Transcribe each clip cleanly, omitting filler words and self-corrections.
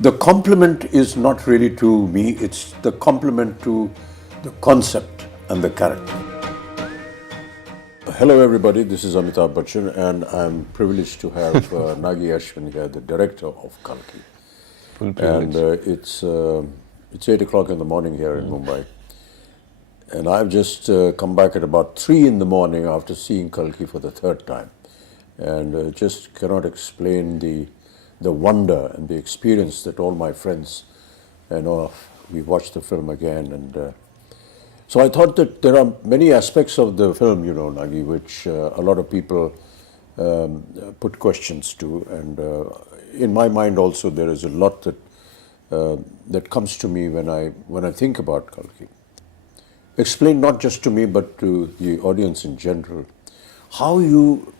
The compliment is not really to me, it's the compliment to the concept and the character. Hello everybody, this is Amitabh Bachchan and I'm privileged to have Nagi Ashwin here, the director of Kalki. Full privilege. And it's 8 o'clock in the morning here in Mumbai. And I've just come back at about 3 in the morning after seeing Kalki for the third time. And just cannot explain the wonder and the experience that all my friends, we watched the film again. And so I thought that there are many aspects of the film, Nagi, which a lot of people put questions to. And in my mind also, there is a lot that comes to me when I think about Kalki. Explain not just to me, but to the audience in general, how you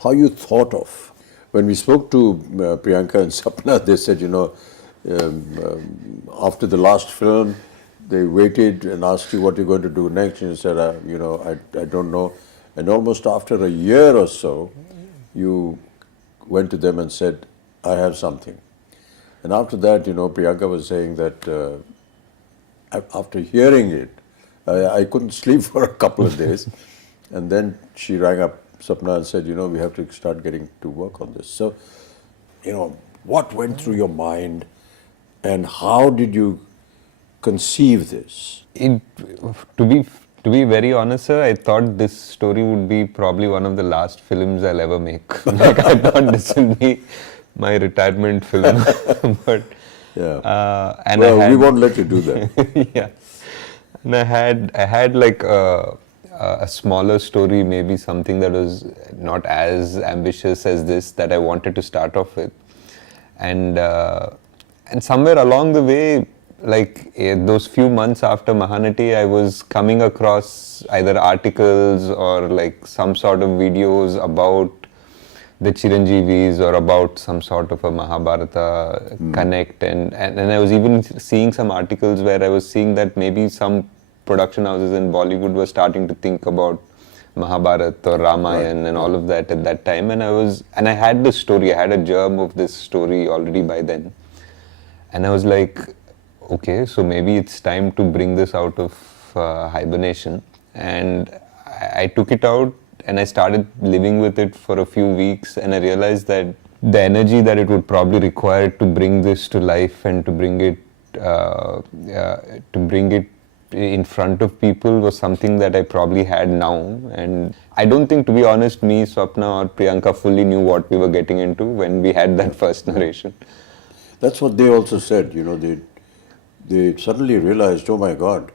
thought of. When we spoke to Priyanka and Sapna, they said, after the last film, they waited and asked you what you're going to do next, and you said, I don't know. And almost after a year or so, you went to them and said, I have something. And after that, Priyanka was saying that after hearing it, I couldn't sleep for a couple of days. And then she rang up Sapna and said, we have to start getting to work on this. So, what went through your mind and how did you conceive this? To be very honest, sir, I thought this story would be probably one of the last films I'll ever make. I thought this would be my retirement film. But and we won't let you do that. Yeah. And I had like a smaller story, maybe something that was not as ambitious as this, that I wanted to start off with. And somewhere along the way, like those few months after Mahanati, I was coming across either articles or like some sort of videos about the Chiranjeevis or about some sort of a Mahabharata connect, and I was even seeing some articles where I was seeing that maybe some production houses in Bollywood were starting to think about Mahabharata or Ramayana and all of that at that time, and I had this story, I had a germ of this story already by then, and I was like, okay, so maybe it's time to bring this out of hibernation, and I took it out. And I started living with it for a few weeks, and I realized that the energy that it would probably require to bring this to life and to bring it in front of people was something that I probably had now. And I don't think, to be honest, me, Swapna or Priyanka fully knew what we were getting into when we had that first narration. That's what they also said, they suddenly realized, oh my God,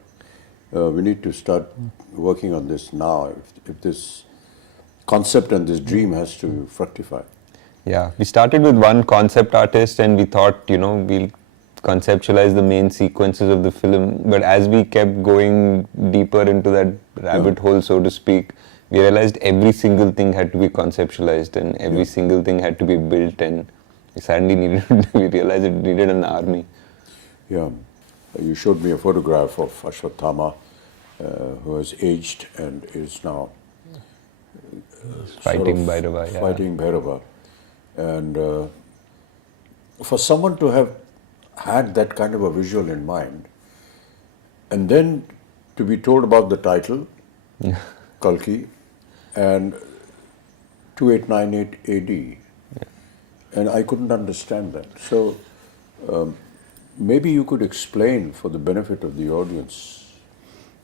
we need to start working on this now if this concept and this dream has to fructify. Yeah, we started with one concept artist and we thought, we'll conceptualize the main sequences of the film. But as we kept going deeper into that rabbit hole, so to speak, we realized every single thing had to be conceptualized and every single thing had to be built, and we realized it needed an army. Yeah, you showed me a photograph of Ashwatthama who has aged and is now fighting Bhairava. Yeah. Fighting Bhairava. And for someone to have had that kind of a visual in mind, and then to be told about the title, Kalki, and 2898 AD, and I couldn't understand that. So maybe you could explain for the benefit of the audience.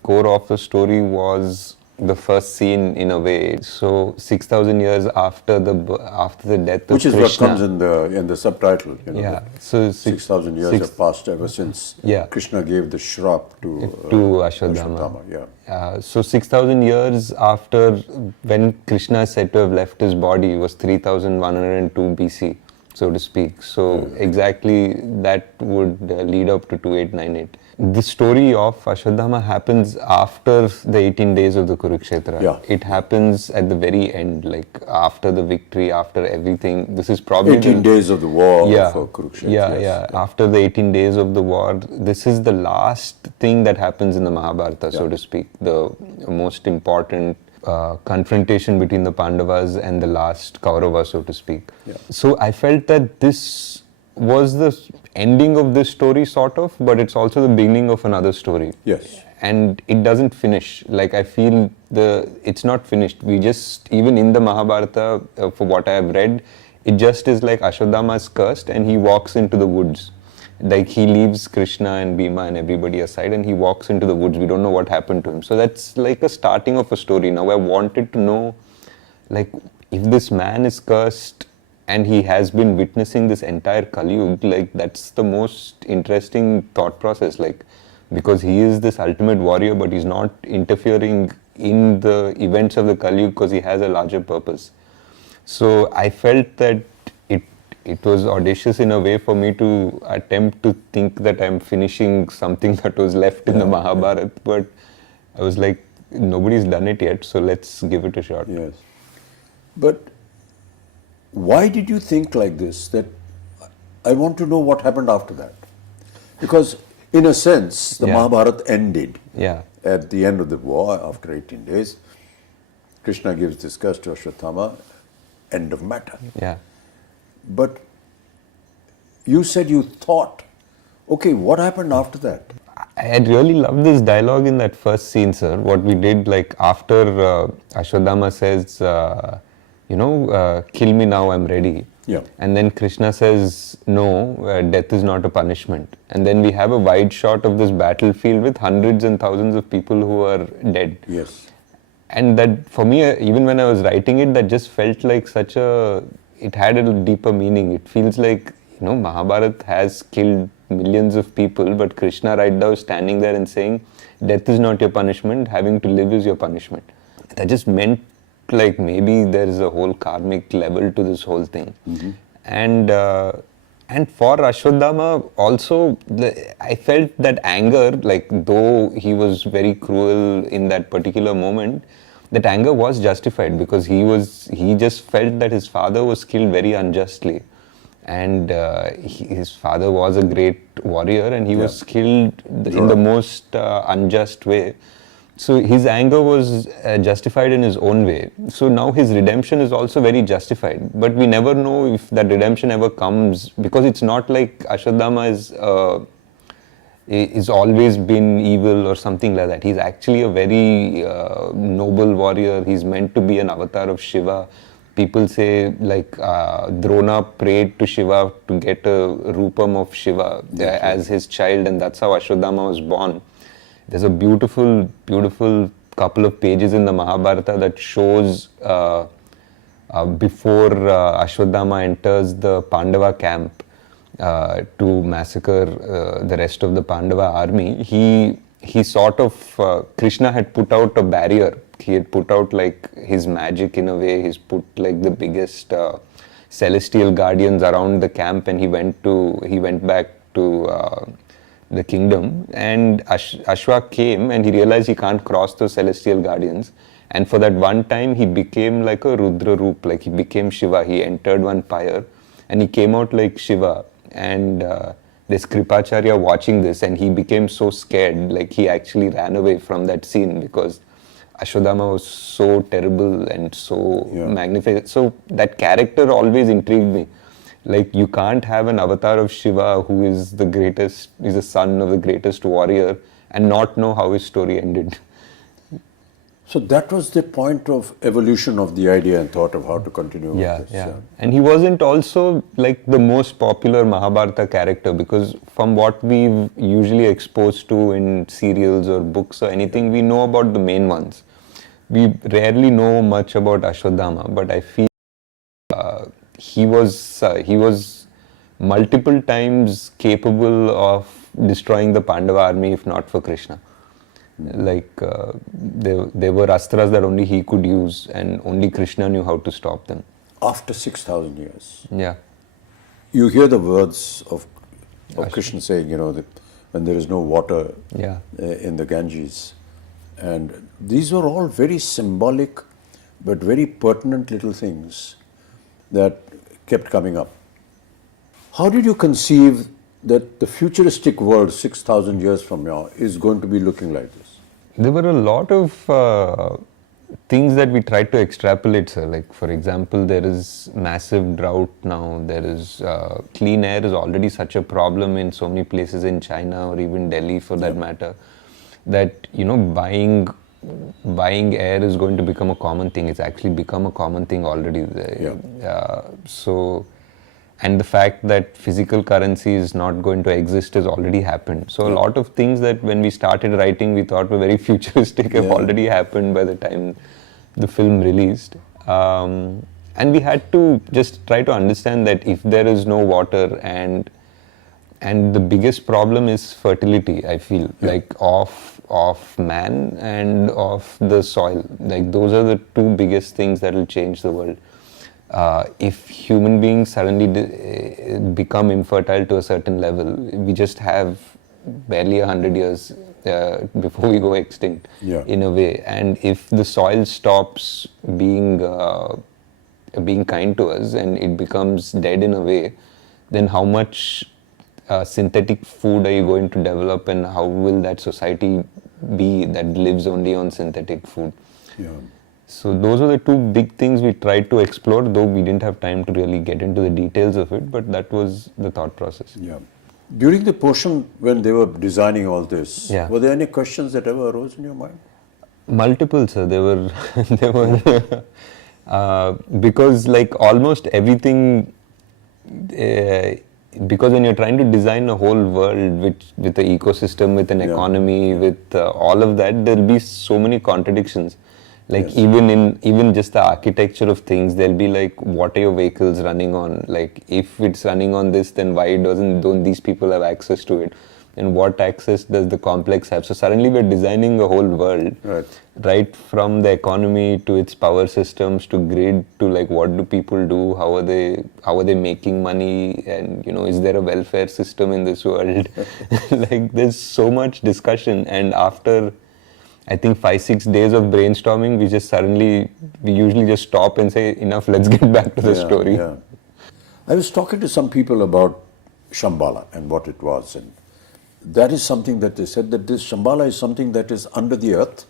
Core of the story was the first scene, in a way. So 6,000 years after the death of Krishna. Which is what comes in the subtitle. Yeah. So 6,000 years have passed ever since Krishna gave the shrap to Ashwatthama. Yeah. So 6,000 years after, when Krishna is said to have left his body, was 3,102 BC, so to speak. So exactly that would lead up to 2898. The story of Ashwatthama happens after the 18 days of the Kurukshetra. Yeah. It happens at the very end, like after the victory, after everything. This is probably 18 days of the war for Kurukshetra. Yeah. After the 18 days of the war, this is the last thing that happens in the Mahabharata, so to speak. The most important confrontation between the Pandavas and the last Kaurava, so to speak. Yeah. So I felt that this was the ending of this story, sort of, but it's also the beginning of another story. Yes. And it doesn't finish. Like, I feel it's not finished. We just, even in the Mahabharata, for what I have read, it just is like Ashwadama is cursed and he walks into the woods. Like, he leaves Krishna and Bhima and everybody aside and he walks into the woods. We don't know what happened to him. So that's like a starting of a story. Now I wanted to know, like, if this man is cursed and he has been witnessing this entire Kali Yuga, like, that's the most interesting thought process. Like, because he is this ultimate warrior, but he's not interfering in the events of the Kali Yuga because he has a larger purpose. So I felt that it was audacious in a way for me to attempt to think that I'm finishing something that was left in the Mahabharata, but I was like, nobody's done it yet, so let's give it a shot. Yes. But why did you think like this? That I want to know what happened after that. Because in a sense, the Mahabharata ended at the end of the war after 18 days. Krishna gives disgust to Ashwatthama, end of matter. Yeah. But you said you thought, okay, what happened after that? I had really loved this dialogue in that first scene, sir. What we did, like, after Ashwadama says, kill me now, I'm ready. Yeah. And then Krishna says, no, death is not a punishment. And then we have a wide shot of this battlefield with hundreds and thousands of people who are dead. Yes. And that, for me, even when I was writing it, that just felt like it had a deeper meaning. It feels like, Mahabharata has killed millions of people, but Krishna right now is standing there and saying, death is not your punishment, having to live is your punishment. That just meant, like, maybe there is a whole karmic level to this whole thing. Mm-hmm. And for Ashwadama also, I felt that anger, like, though he was very cruel in that particular moment, that anger was justified because he just felt that his father was killed very unjustly. And his father was a great warrior and he was killed in the most unjust way. So his anger was justified in his own way. So now his redemption is also very justified. But we never know if that redemption ever comes, because it's not like Ashwadama is always been evil or something like that. He's actually a very noble warrior. He's meant to be an avatar of Shiva. People say, like, Drona prayed to Shiva to get a rupam of Shiva as his child, and that's how Ashwadama was born. There's a beautiful, beautiful couple of pages in the Mahabharata that shows before Ashwadama enters the Pandava camp to massacre the rest of the Pandava army, he sort of, Krishna had put out a barrier. He had put out, like, his magic in a way. He's put, like, the biggest celestial guardians around the camp, and he went back to the kingdom, and Ashwa came and he realized he can't cross those celestial guardians, and for that one time he became like a Rudra Roop, like he became Shiva. He entered one pyre and he came out like Shiva, and there's Kripacharya watching this and he became so scared, like he actually ran away from that scene because Ashwadama was so terrible and so magnificent. So that character always intrigued me. Like, you can't have an avatar of Shiva who is the greatest, is the son of the greatest warrior, and not know how his story ended. So that was the point of evolution of the idea and thought of how to continue with this. Yeah. And he wasn't also, like, the most popular Mahabharata character, because from what we've usually exposed to in serials or books or anything, we know about the main ones. We rarely know much about Ashwadama, but I feel he was multiple times capable of destroying the Pandava army if not for Krishna. Like, there were astras that only he could use and only Krishna knew how to stop them. After 6,000 years. Yeah. You hear the words of Krishna saying, that when there is no water in the Ganges. And these were all very symbolic but very pertinent little things that kept coming up. How did you conceive that the futuristic world 6,000 years from now is going to be looking like this? There were a lot of things that we try to extrapolate, sir. Like, for example, there is massive drought now. There is clean air is already such a problem in so many places in China or even Delhi, for that matter. That buying air is going to become a common thing. It's actually become a common thing already. And the fact that physical currency is not going to exist has already happened. So a lot of things that when we started writing we thought were very futuristic have already happened by the time the film released. And we had to just try to understand that if there is no water and the biggest problem is fertility, I feel, like of man and of the soil. Like those are the two biggest things that will change the world. If human beings suddenly become infertile to a certain level, we just have barely 100 years before we go extinct, in a way. And if the soil stops being kind to us and it becomes dead in a way, then how much synthetic food are you going to develop, and how will that society be that lives only on synthetic food? So those are the two big things we tried to explore, though we didn't have time to really get into the details of it, but that was the thought process. During the portion when they were designing all this, were there any questions that ever arose in your mind? Multiple, sir. There were because like almost everything, because when you're trying to design a whole world with an ecosystem, with an economy, with all of that, there'll be so many contradictions. Like even just the architecture of things, there'll be like, what are your vehicles running on? Like if it's running on this, then why don't these people have access to it? And what access does the complex have? So suddenly we're designing a whole world, right from the economy to its power systems to grid to like what do people do? How are they making money? And is there a welfare system in this world? Like there's so much discussion, and after I think 5-6 days of brainstorming, we usually just stop and say, enough, let's get back to the story. I was talking to some people about Shambhala and what it was, and that is something that they said, that this Shambhala is something that is under the earth.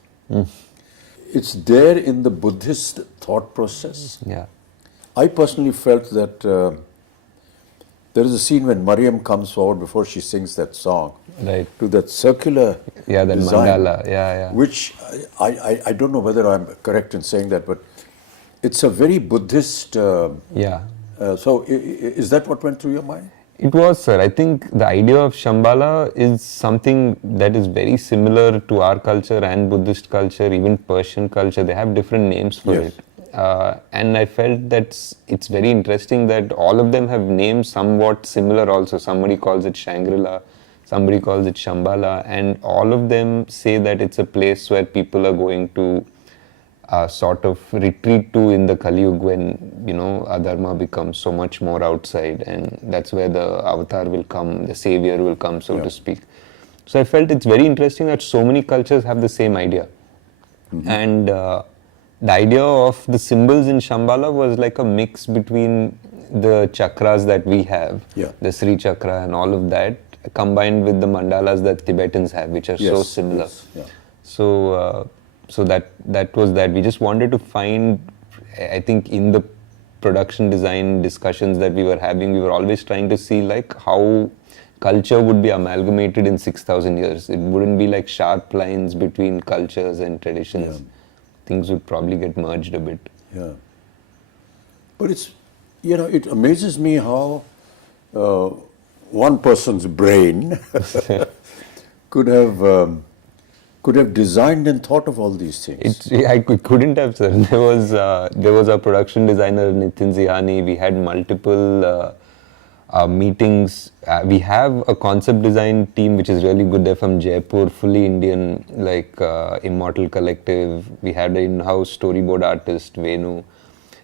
It's there in the Buddhist thought process. I personally felt that there is a scene when Mariam comes forward before she sings that song, to that circular that design, mandala, which I don't know whether I'm correct in saying that, but it's a very Buddhist. So is that what went through your mind? It was, sir. I think the idea of Shambhala is something that is very similar to our culture and Buddhist culture, even Persian culture. They have different names for it. And I felt that it's very interesting that all of them have names somewhat similar also. Somebody calls it Shangri-La, somebody calls it Shambhala, and all of them say that it's a place where people are going to sort of retreat to in the Kali Yuga, when adharma becomes so much more outside, and that's where the avatar will come, the savior will come, so to speak. So I felt it's very interesting that so many cultures have the same idea. And the idea of the symbols in Shambhala was like a mix between the chakras that we have, the Sri Chakra and all of that, combined with the mandalas that Tibetans have, which are so similar. So that was that. We just wanted to find, I think in the production design discussions that we were having, we were always trying to see like how culture would be amalgamated in 6,000 years. It wouldn't be like sharp lines between cultures and traditions. Things would probably get merged a bit. But it's, it amazes me how one person's brain could have designed and thought of all these things. I couldn't have, sir. There was a production designer, Nitin Zihani. We had multiple meetings. We have a concept design team which is really good. They're from Jaipur, fully Indian, like Immortal Collective. We had an in-house storyboard artist, Venu.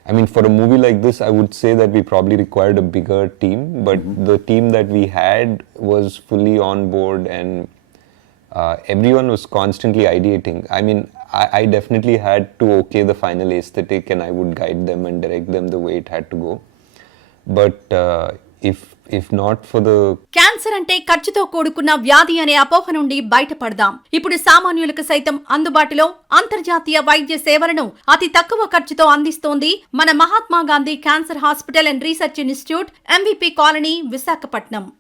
I mean, for a movie like this, I would say that we probably required a bigger team, but the team that we had was fully on board, and everyone was constantly ideating. I mean, I definitely had to okay the final aesthetic, and I would guide them and direct them the way it had to go. But if not for the cancer అంటే ఖర్చుతో కూడుకున్న వ్యాధి అనే అపోహ నుండి బయటపడదాం. ఇప్పుడు సామాన్యులకు సైతం అందుబాటులో అంతర్జాతీయ వైద్య సేవలను అతి తక్కువ ఖర్చుతో అందిస్తోంది మన Mahatma Gandhi cancer hospital and research institute, MVP colony, Visakhapatnam.